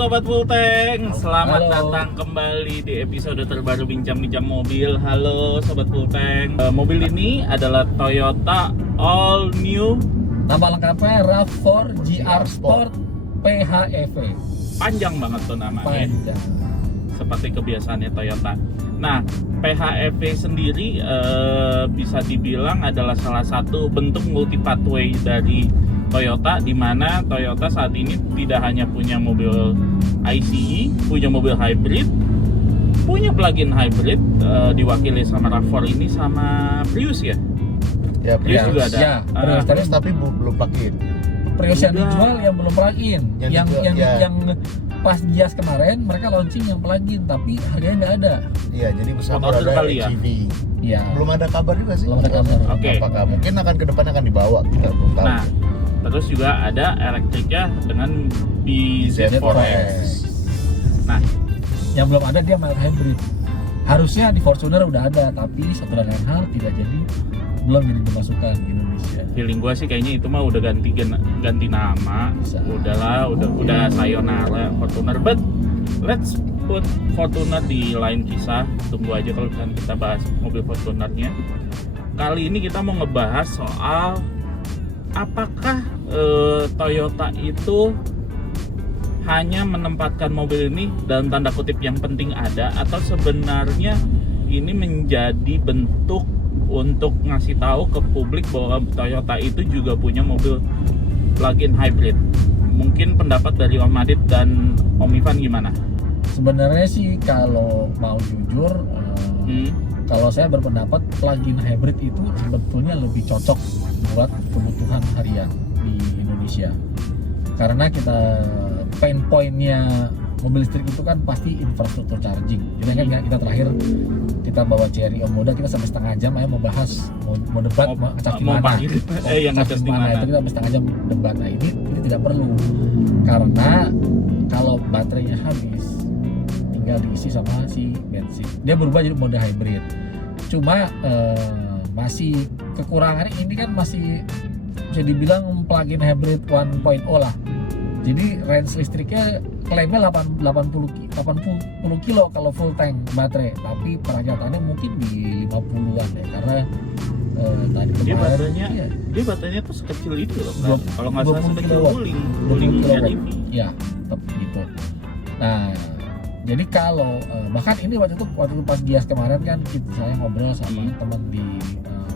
Sobat Full Tank, selamat Halo. datang kembali di episode terbaru Bincang-Bincang Mobil. Halo Sobat Full Tank. Mobil ini adalah Toyota All New. Nama lengkapnya RAV4 GR Sport PHEV. Panjang banget tuh namanya, Panjang. seperti kebiasaannya Toyota. Nah, PHEV sendiri bisa dibilang adalah salah satu bentuk multi pathway dari Toyota, di mana Toyota saat ini tidak hanya punya mobil ICE, punya mobil hybrid, punya plug-in hybrid, diwakili sama RAV4 ini sama Prius ya. Ya, Prius Prius juga ada. Ya, Prius Prius tapi belum plug-in. Prius yang Udah. dijual yang belum plug-in. Yang dijual, ya. Yang pas Gias kemarin mereka launching yang plug-in tapi harganya nggak ada. Iya, jadi bersama Order ada kali ya? HEV. Iya. Belum ada kabar juga sih. Belum ada kabar. Oke. Apakah mungkin akan ke depan akan dibawa, kita belum tahu. Nah, terus juga ada elektriknya dengan BZ4X. Nah, Yang belum ada dia mild hybrid. Harusnya di Fortuner udah ada tapi satu dan lain hal tidak jadi, belum jadi dimasukkan ke Indonesia. feeling gua sih kayaknya itu mah udah ganti nama. Bisa. Udahlah, udah sayonara Fortuner. But let's put Fortuner di lain kisah. Tunggu aja kalau kita bahas mobil Fortunernya. Kali ini kita mau ngebahas soal apakah Toyota itu hanya menempatkan mobil ini dalam tanda kutip yang penting ada, atau sebenarnya ini menjadi bentuk untuk ngasih tahu ke publik bahwa Toyota itu juga punya mobil plug-in hybrid. Mungkin pendapat dari Om Adit dan Om Ivan gimana? Sebenarnya sih kalau mau jujur, kalau saya berpendapat plug-in hybrid itu sebetulnya lebih cocok buat kebutuhan harian di Indonesia. Karena pain point-nya mobil listrik itu kan pasti infrastruktur charging. Jadi kan kita terakhir kita bawa CRI Om Moda, kita sampai setengah jam mau bahas mau debat mau ngecas di mau mana. panggil yang Ngecas ngecas di di mana mana? itu kita sampai setengah jam debat. Nah ini tidak perlu, karena kalau baterainya habis tinggal diisi sama si bensin. Dia berubah jadi mode hybrid. Cuma masih kekurangannya ini kan masih bisa dibilang plug-in hybrid 1.0 lah. Jadi range listriknya klaimnya 80 kilo kalau full tank baterai, tapi pernyataannya mungkin di 50-an ya, karena tadi Dia kemarin baterainya, iya, dia baterainya tuh sekecil itu loh kan? 20 Kalau nggak salah 20 sekecil kilowatt. guling 20 kilowatt. REV. ya tetap gitu. Nah jadi kalau bahkan ini waktu itu pas Gias kemarin kan saya ngobrol sama teman di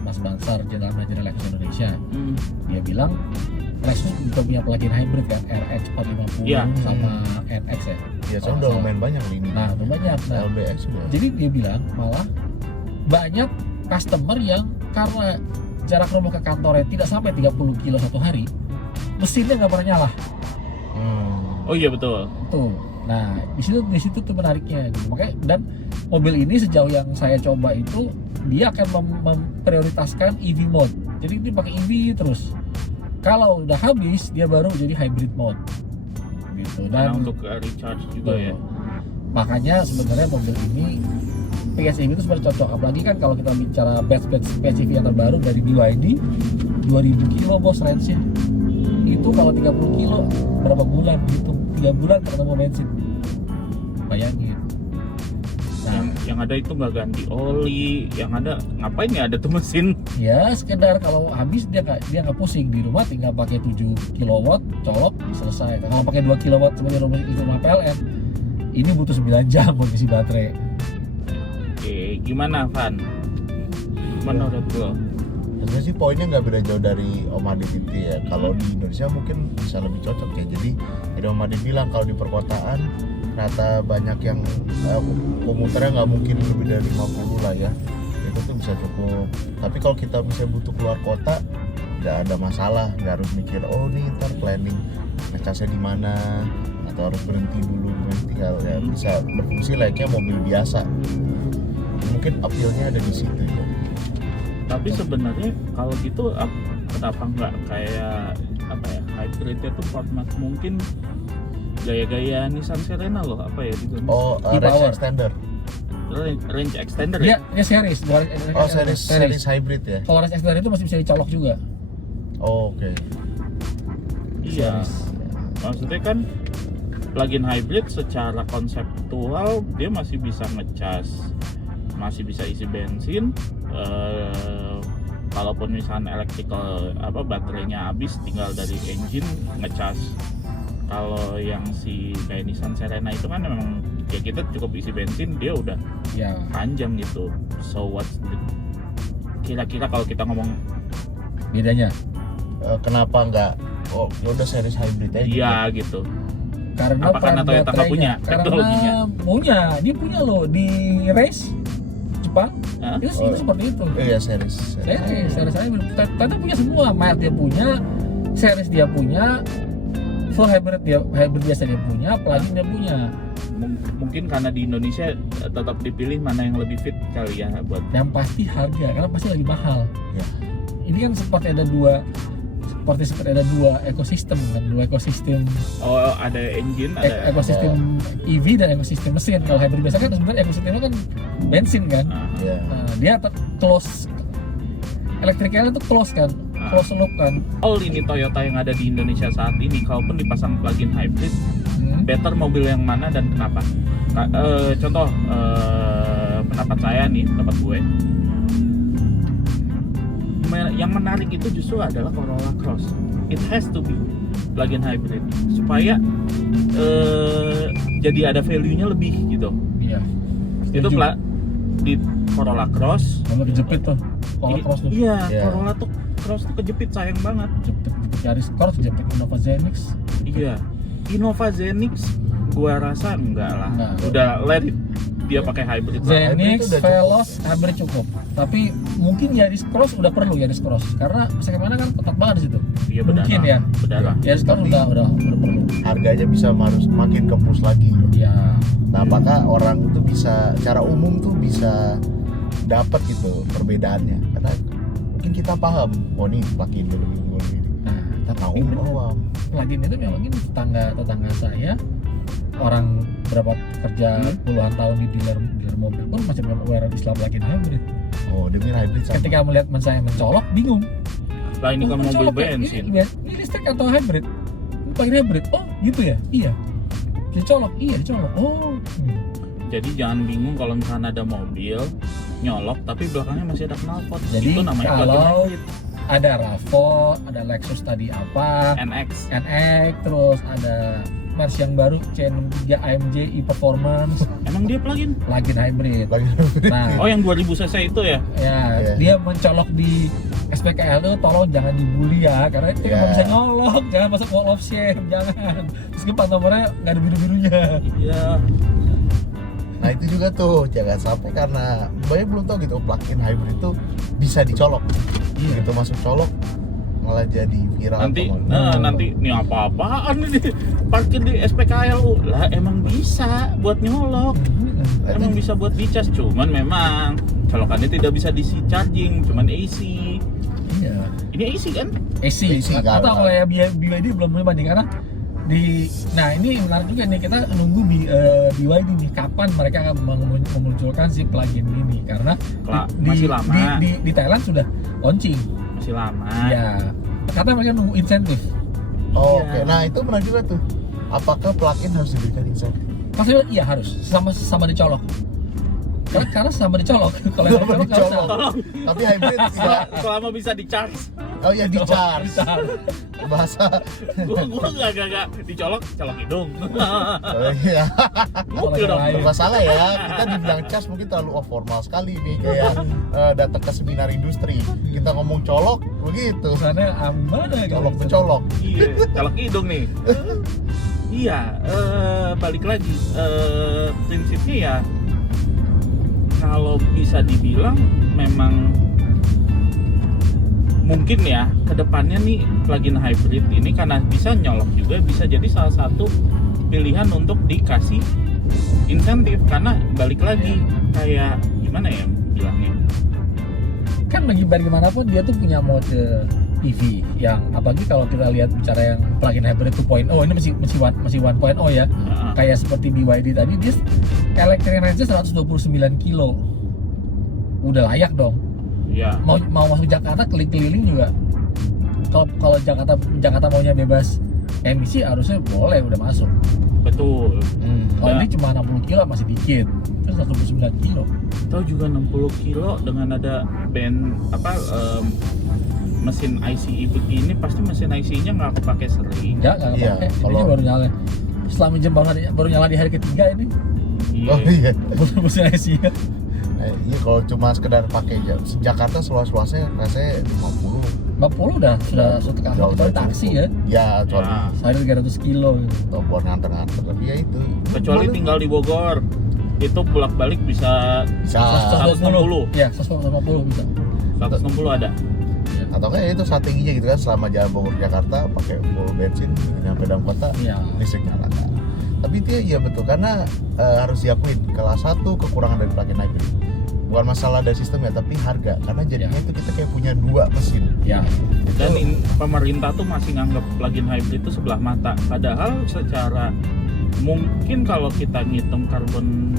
Mas Bansar, General Manager Lexus Indonesia. Dia bilang Lexus juga punya plug-in hybrid kan, RX 450 Iya. sama NX ya. Ya, soalnya udah lumayan banyak ini. Nah itu banyak. Nah, LBX sudah. jadi dia bilang malah banyak customer yang karena jarak rumah ke kantornya tidak sampai 30 kilo satu hari, mesinnya nggak pernah nyala. Oh iya betul. Tuh. Nah, di situ tuh menariknya gitu. Makanya, dan mobil ini sejauh yang saya coba itu dia akan memprioritaskan EV mode. Jadi dia pakai EV terus. Kalau udah habis dia baru jadi hybrid mode. Gitu. Karena Dan untuk recharge juga ya. makanya sebenarnya mobil ini PHEV itu sebenarnya cocok, apalagi kan kalau kita bicara batch PHEV yang terbaru dari BYD 2000 kilo bos range-nya. Itu kalau 30 kilo berapa bulan gitu, 3 bulan ketemu bensin, bayangin. Nah Yang ada itu nggak ganti oli, yang ada ngapain ya ada tuh mesin? ya sekedar kalau habis dia nggak pusing, di rumah tinggal pakai 7 kilowatt colok selesai. Kalau pakai 2 kilowatt sebagai rumah PLN ini butuh 9 jam buat isi baterai. Oke, gimana Van? Menurut lo? Sebenarnya sih poinnya nggak beda jauh dari Om Adit itu ya. Kalau di Indonesia mungkin bisa lebih cocok ya. Jadi Om Adit bilang kalau di perkotaan ternyata banyak yang komuternya nggak mungkin lebih dari 50 lah ya. Itu tuh bisa cukup. Tapi kalau kita bisa butuh keluar kota, nggak ada masalah. Nggak harus mikir oh nih ntar planning ngecasnya di mana atau harus berhenti dulu. Tinggal ya bisa berfungsi layaknya mobil biasa. Mungkin appeal-nya ada di situ ya. Tapi sebenarnya kalau gitu kenapa nggak kayak apa ya, hybridnya tuh format mungkin gaya-gaya Nissan Serena loh, apa ya gitu. Oh, range E-Power. extender. Range extender ya? Dia series, bukan Oh, series hybrid ya. Kalau range extender itu masih bisa dicolok juga. Oh, oke. Iya. Series. Maksudnya kan plug-in hybrid secara konseptual dia masih bisa ngecas, masih bisa isi bensin. Kalaupun misalnya baterainya habis, tinggal dari engine ngecas. Kalau yang si kayak Nissan Serena itu kan memang ya kita cukup isi bensin dia udah Ya, panjang gitu. So kira-kira kalau kita ngomong bedanya Kenapa nggak ya udah series hybrid aja? iya gitu. karena Apa karena peran Toyota nggak punya baterainya. teknologinya? Karena dia punya loh di race Jepang. Hah? Itu sih seperti itu. Iya series. Series saya Toyota punya semua, Merc dia punya, series dia punya, full hybrid biasa dia punya, plug-in dia punya. Mungkin karena di Indonesia tetap dipilih mana yang lebih fit kali ya buat. Yang pasti harga, karena pasti lagi mahal. Ya. Ini kan seperti ada dua ekosistem kan, dua ekosistem Oh, ada engine, ada ekosistem EV dan ekosistem mesin. Kalau hybrid biasa kan sebenarnya ekosistemnya kan bensin kan. Iya. Nah, dia close, elektrikalnya tuh close kan, close loop kan. all ini Toyota yang ada di Indonesia saat ini, kalaupun dipasang plug-in hybrid, better mobil yang mana dan kenapa? Contoh pendapat saya nih, pendapat gue. Yang menarik itu justru adalah Corolla Cross. It has to be plug-in hybrid supaya jadi ada value-nya lebih gitu. Iya. Itu di Corolla Cross. Kalau kejepit tuh, Corolla Cross tuh. Iya, Iya. Corolla tuh Cross tuh kejepit, sayang banget. Jepit Yaris Cross, jepit Innova Zenix. Iya. Innova Zenix gua rasa enggak lah. Enggak. Udah let it dia pakai hybrid lah. hybrid Zenix, udah cukup. Veloz, hybrid cukup. Tapi mungkin Yaris Cross udah perlu Yaris Cross karena mesin mana kan ketat banget di situ. Iya benar. Mungkin ya. Benar. Yaris Cross Tapi- udah perlu. Harganya bisa makin ke push lagi. Ya. Nah, apakah orang tuh bisa, secara umum tuh bisa dapat gitu perbedaannya? Karena mungkin kita paham, oh nih plug-in dulu ini. Nah, Nah, tapi bener, awam. plug-in itu memang ini tetangga saya orang berapa kerja puluhan tahun di dealer mobil pun masih belum aware istilah plug-in hybrid. Oh, demi hybrid sama. Ketika melihat teman saya mencolok, bingung. Lah ini kan mobil Mencolok ya? bensin. Ini listrik atau hybrid? Ini plug-in hybrid. Oh, gitu ya? Iya. Dicolok, iya dicolok. Oh. Jadi jangan bingung kalau misalnya ada mobil nyolok tapi belakangnya masih ada knalpot. Jadi Itu namanya plug-in kalau hybrid. ada RAV4, ada Lexus tadi apa, NX. NX, terus ada Merc yang baru C63 AMG e-Performance, Emang dia plug-in? plug-in hybrid. Plug-in. Nah, Oh, yang 2000 cc itu ya? ya Iya. dia mencolok di SPKL itu tolong jangan dibully ya, karena itu Iya. nggak bisa nyolok, jangan masuk wall of shame, jangan. Meskipun plat nomornya nggak ada biru-birunya. Iya. Nah, itu juga tuh jangan sampai karena banyak belum tahu gitu plug-in hybrid itu bisa dicolok. Iya. Gitu masuk colok malah jadi viral. Nanti teman. nanti ini apa-apaan ini parkir di SPKLU. Lah emang bisa buat nyolok. Emang bisa buat dicas, cuman memang colokannya tidak bisa DC charging, cuman AC. Iya. Ini AC kan? AC. AC, Atau kan. kalau ya BYD belum pribadi karena nah ini menarik juga nih, kita nunggu BYD nih kapan mereka akan memunculkan si plugin ini, karena Masih lama. di Thailand sudah launching. Masih lama. Ya, kata mereka nunggu insentif. Oh, Iya. oke. Nah, itu menarik juga tuh. Apakah plug-in harus diberikan insentif? Maksudnya iya harus sama dicolok. Karena sama dicolok. Kalau yang Sama dicolok nggak usah. Tolong. Tapi hybrid tidak. Selama bisa di charge. Oh ya, di charge. Bahasa. Gua enggak dicolok hidung. Oh iya. Gokil dong. Kalau Bermasalah ya. Kita dibilang charge mungkin terlalu formal sekali nih, kayak datang ke seminar industri. Kita ngomong colok begitu. Sana aman ya. Colok mencolok. Iya, colok hidung nih. Iya, balik lagi. Prinsipnya ya kalau bisa dibilang memang mungkin ya kedepannya nih plug-in hybrid ini karena bisa nyolok juga bisa jadi salah satu pilihan untuk dikasih insentif, karena balik lagi kayak gimana ya bilangnya, Kan bagaimanapun dia tuh punya mode EV yang apalagi kalau kita lihat bicara yang plug-in hybrid 2.0 ini masih 1.0 ya. Kayak seperti BYD tadi, dia electric range-nya 129 kilo. Udah layak dong. ya Mau masuk Jakarta keliling juga. Kalau Jakarta maunya bebas emisi harusnya boleh udah masuk. Betul. Kalau Ya. ini cuma 60 kilo masih dikit, terus 129 kilo. Tahu juga 60 kilo dengan ada mesin ICE begini, pasti mesin ICE-nya nggak kepake sering. Enggak Iya, pakai. kalau- Ini baru nyala. Setelah minjem baru nyala di hari ketiga ini. Oh iya. Mesin IC. Iya kalau cuma sekedar pakai Jakarta seluas-luasnya rasanya 50. 50 udah sudah satu kantor kecuali taksi ya. Ya, kecuali Ya. Saya 300 kilo gitu. atau buat nganter-nganter, tapi ya itu. Kecuali Boleh. tinggal di Bogor, itu bolak-balik bisa Bisa. 160. Ya, 150 bisa. 160 ada. Atau kayak itu strateginya gitu kan, selama jalan Bogor Jakarta pakai full bensin nyampe dalam kota Iya. listrik nyala. Tapi itu ya betul, karena harus diakuin kelas satu kekurangan dari plug-in hybrid bukan masalah dari sistemnya tapi harga, karena jadinya itu kita kayak punya dua mesin. Ya. Dan pemerintah tuh masih nganggap plug-in hybrid itu sebelah mata. Padahal secara mungkin kalau kita ngitung carbon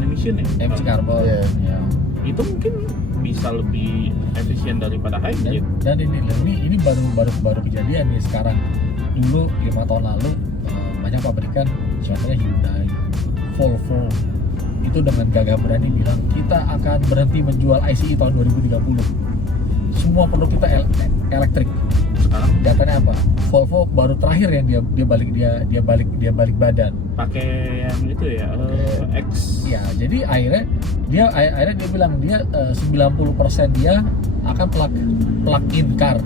emission ya, Emisi karbon. Iya. Ya. itu mungkin bisa lebih efisien daripada hybrid. Dan ini baru kejadian nih sekarang. Dulu 5 tahun lalu banyak pabrikan, contohnya Hyundai, Volvo, itu dengan gagah berani bilang kita akan berhenti menjual ICE tahun 2030. Semua produk kita elektrik. Sekarang Datanya apa? Volvo baru terakhir yang dia balik badan. pakai yang itu ya, X. Ya, jadi akhirnya dia bilang dia 90% dia akan plug-in car.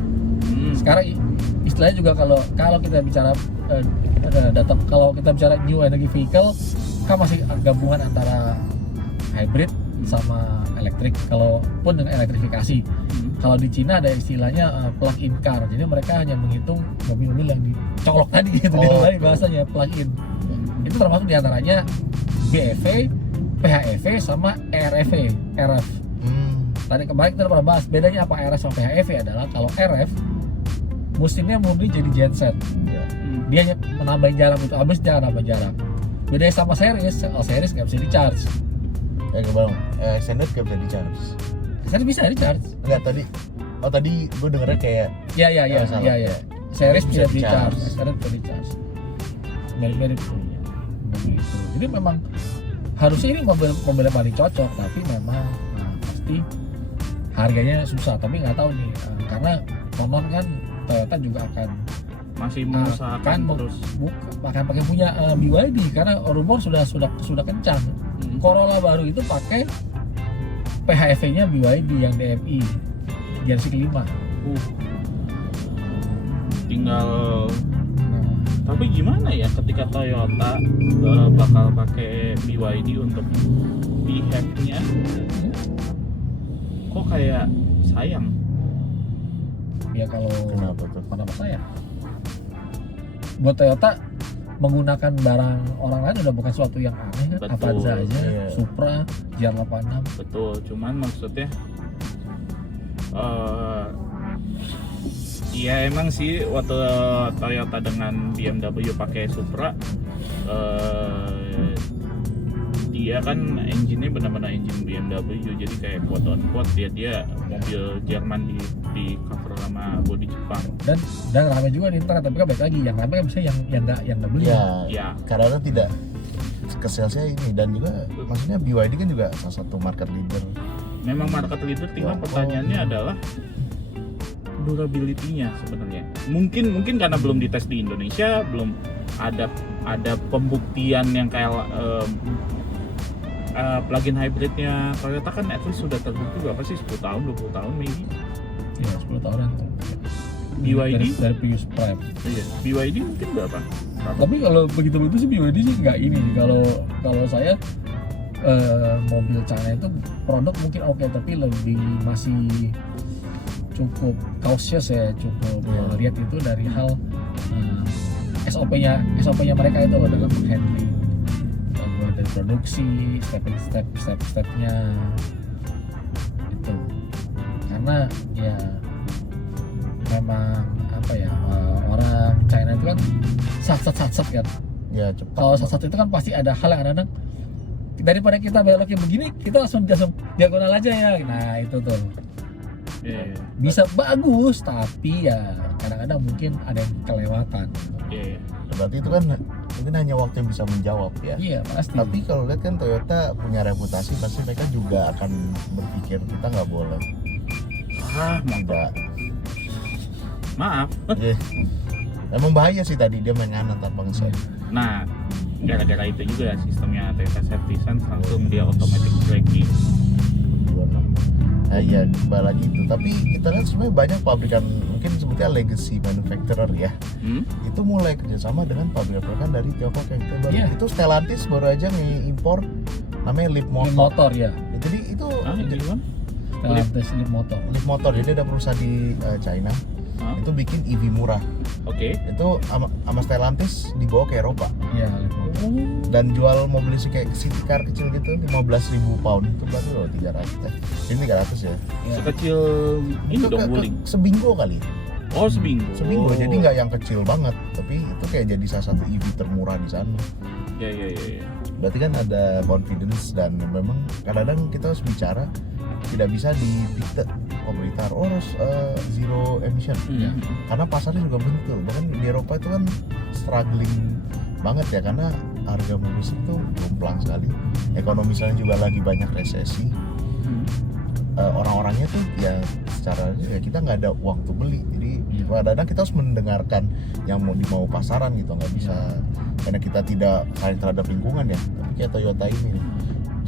Sekarang istilahnya juga kalau kita bicara kalau kita bicara new energy vehicle kan masih gabungan antara hybrid sama elektrik, kalaupun dengan elektrifikasi. Kalau di Cina ada istilahnya plug-in car, jadi mereka hanya menghitung mobil-mobil yang dicolok tadi gitu, tadi bahasanya plug-in. Itu termasuk diantaranya BEV, PHEV sama RF. Tadi kemarin kita pernah bahas bedanya apa RF sama PHEV adalah kalau RF mesinnya murni jadi genset, dia hanya menambahin jarak itu, habis jangan nambah jarak. Bedanya sama series, kalau series nggak bisa di charge. Kebayang, extended gak bisa di charge. Series bisa di charge. Enggak, tadi gue dengernya kayak Iya. salah. Series Bisa bisa di charge, di-charge. series bisa di charge. Mirip-mirip begitu. Jadi memang harusnya ini mobil yang paling cocok, tapi memang pasti harganya susah. Tapi nggak tahu nih, karena konon kan Toyota juga akan Masih mengusahakan terus. akan pakai punya BYD karena rumor sudah kencang. Corolla baru itu pakai PHEV-nya BYD yang DMI generasi kelima. Tinggal tapi gimana ya ketika Toyota bakal pakai BYD untuk PHEV-nya, kok kayak sayang. Ya kalau Kenapa tuh? kenapa saya? Buat Toyota menggunakan barang orang lain udah bukan suatu yang aneh kan? Betul, Avanza aja, iya. Supra, GR86. Betul, cuman maksudnya ya emang sih waktu Toyota dengan BMW pakai Supra, dia kan engine-nya benar-benar engine BMW, jadi kayak quote on quote dia mobil Jerman di cover sama bodi Jepang. Dan ramai juga di internet, tapi kan balik lagi yang ramai kan bisa yang nggak beli. Ya, Karena tidak ke salesnya ini, dan juga maksudnya BYD kan juga salah satu market leader. memang market leader, tinggal pertanyaannya adalah durability-nya sebenarnya. Mungkin karena belum dites di Indonesia, belum ada pembuktian yang kayak plug-in hybridnya Toyota kan at least sudah terbukti berapa sih, 10 tahun, 20 tahun maybe. Ya 10 tahunan tuh. BYD? dari Prius Prime. Iya, BYD mungkin berapa? Tapi kalau begitu sih BYD sih nggak ini. Kalau saya mobil China itu produk mungkin oke, tapi lebih masih cukup cautious ya, cukup lihat itu dari hal SOP-nya mereka itu dalam handling mulai dari produksi, step-nya itu. Karena ya memang apa ya, orang China itu kan sat kan. Ya cepat. Kalau sat itu kan pasti ada hal yang kadang daripada kita beloknya begini, kita langsung diagonal aja ya. Nah itu tuh Iya. Bisa bagus, tapi ya kadang-kadang mungkin ada yang kelewatan. Iya. Berarti itu kan mungkin hanya waktu yang bisa menjawab ya. Iya pasti. Tapi kalau lihat kan Toyota punya reputasi, pasti mereka juga akan berpikir kita nggak boleh Motor. tidak. Maaf. Iya. Emang bahaya sih tadi dia main kanan tanpa nge-set. Nah, gara-gara itu juga sistemnya Toyota Safety Sense langsung dia automatic braking. 26. Nah ya kembali lagi itu. Tapi kita lihat sebenarnya banyak pabrikan, mungkin sebutnya legacy manufacturer ya. Itu mulai kerjasama dengan pabrikan dari Tiongkok yang kita baru. Iya. Itu Stellantis baru aja ngimpor namanya Leap Ini Motor. motor ya. Jadi itu Gimana? Stellantis ini motor. Leap Motor. Jadi ada perusahaan di China itu bikin EV murah. Oke. Itu sama Stellantis dibawa ke Eropa Iya, Leap motor. dan jual mobil sih kayak city car kecil gitu 15.000 pound. Itu berarti loh 300. Ini 300 ya. Iya. Sekecil ini Itu dong guling. sebingo kali. Oh, seminggu. Seminggu. Jadi nggak yang kecil banget, tapi itu kayak jadi salah satu EV termurah di sana. Ya. Berarti kan ada confidence dan memang kadang-kadang kita harus bicara tidak bisa didikte pemerintah harus zero emission. Karena pasarnya juga betul. Bahkan di Eropa itu kan struggling banget ya karena harga mobil itu jomplang sekali. Ekonomi sana juga lagi banyak resesi. Orang-orangnya tuh ya secara ya kita nggak ada uang untuk beli, jadi kadang-kadang kita harus mendengarkan yang mau pasaran gitu, nggak bisa karena kita tidak sayang terhadap lingkungan ya. Tapi kayak Toyota ini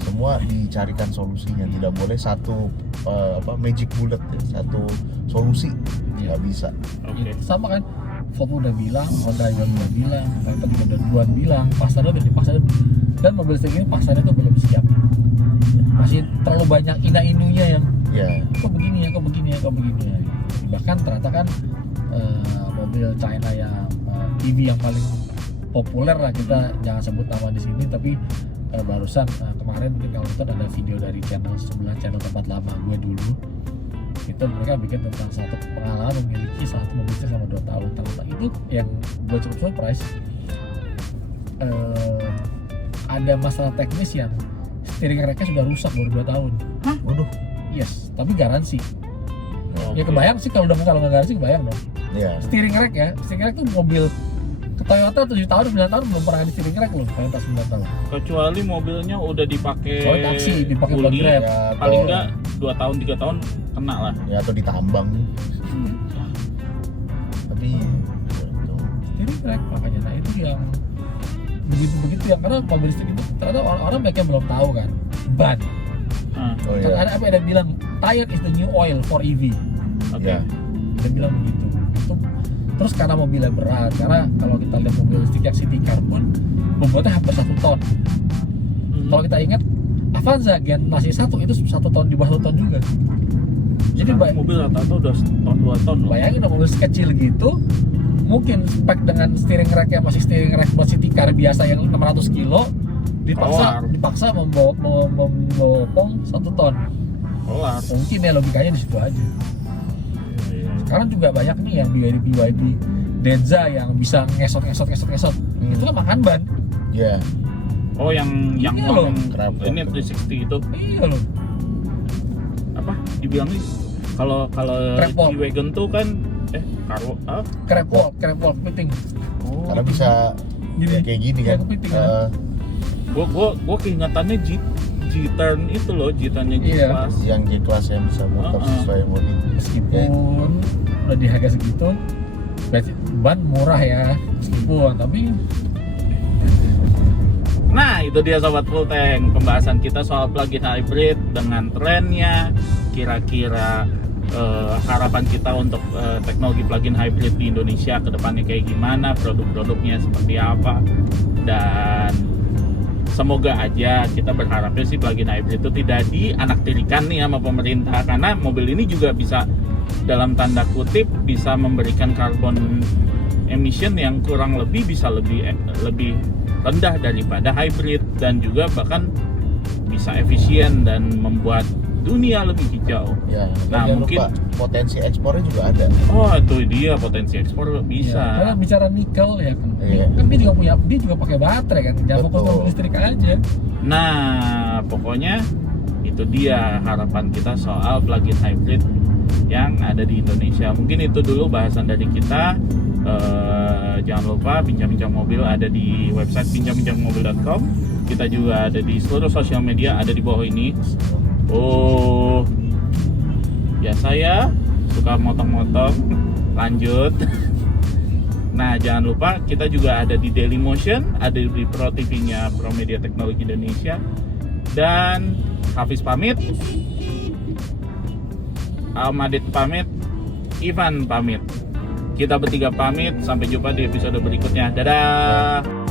semua dicarikan solusinya, tidak boleh satu magic bullet ya, satu solusi nggak bisa. Oke. Sama kan, Volvo udah bilang, Honda juga udah bilang, Toyota juga udah duluan bilang, pasarnya udah dipasarnya, dan mobil listrik ini pasarnya tuh belum siap, masih terlalu banyak ina-inunya yang Ya, kok begini ya. Bahkan ternyata kan mobil China yang EV yang paling populer lah, kita jangan sebut nama di sini, tapi barusan kemarin mungkin kalau nonton ada video dari channel sebelah, channel tempat lama gue dulu, itu mereka bikin tentang satu pengalaman memiliki satu mobil listrik selama 2 tahun. Ternyata itu yang gue cukup surprise, ada masalah teknis yang steering racknya sudah rusak baru 2 tahun. waduh, Yes, tapi garansi. Oke. Ya kebayang sih kalau nggak garansi, kebayang dong. ya. Steering rack ya, steering rack tuh mobil ke Toyota 7 tahun, 9 tahun belum pernah ada steering rack loh, Toyota 9 tahun. Kecuali mobilnya udah dipakai Soalnya taksi, dipakai buat fully, Grab. Ya, paling atau- enggak 2 tahun 3 tahun kena lah. ya atau ditambang. Tapi gitu. Steering rack makanya, nah itu yang begitu yang karena mobil listrik itu ternyata orang-orang mereka belum tahu kan, ban. Oh Kan iya. ada apa yang bilang tire is the new oil for EV. Oke. Ya. Dia bilang begitu. Itu terus karena mobilnya berat, karena kalau kita lihat mobil listrik yang city car pun bobotnya hampir 1 ton. Kalau kita ingat Avanza generasi 1 itu 1 ton, di bawah 1 ton juga. Jadi mobil rata-rata udah ton 2 ton loh. bayangin dong, mobil sekecil gitu mungkin spek dengan steering rack yang masih steering rack buat city car biasa yang 600 kilo dipaksa membopong 1 ton. Kelar. Mungkin ya logikanya di situ aja. Sekarang juga banyak nih yang BYD Denza yang bisa ngesot. Itu kan makan ban. Ya. Oh, yang Iya loh. Kenapa? ini 360 itu Iya loh. apa dibilangnya kalau Crap-walk. G-Wagon tuh kan Crab walk kepiting. Karena bisa Gini. ya kayak gini kan. Kayak kepiting, kan? gua keingetannya G-turn itu loh, G-turnnya Iya. G-Class. Yang G-Class yang bisa muter sesuai modi. Meskipun udah di harga segitu, berarti ban murah ya, meskipun tapi Nah, itu dia Sobat Full Tank, pembahasan kita soal plug-in hybrid dengan trennya, kira-kira harapan kita untuk teknologi plug-in hybrid di Indonesia ke depannya kayak gimana, produk-produknya seperti apa, dan semoga aja kita berharapnya sih plug-in hybrid itu tidak dianaktirikan nih sama pemerintah, karena mobil ini juga bisa dalam tanda kutip bisa memberikan carbon emission yang kurang lebih bisa lebih rendah daripada hybrid, dan juga bahkan bisa efisien dan membuat dunia lebih hijau. Ya, Nah, jangan mungkin- lupa potensi ekspornya juga ada. Oh, itu dia potensi ekspor bisa. ya, karena bicara nikel ya kan, Iya. kan dia juga pakai baterai kan, jangan fokus Betul. mobil listrik aja. Nah, pokoknya itu dia harapan kita soal plug-in hybrid yang ada di Indonesia. Mungkin itu dulu bahasan dari kita. Jangan lupa bincang-bincang mobil ada di website bincang-bincangmobil.com. Kita juga ada di seluruh sosial media, ada di bawah ini. Oh ya, saya suka motong-motong. Lanjut. Nah, jangan lupa kita juga ada di Dailymotion, ada di Pro TV-nya Pro Media Teknologi Indonesia. Dan Hafiz pamit, Almadit pamit, Ivan pamit. Kita bertiga pamit, sampai jumpa di episode berikutnya. Dadah.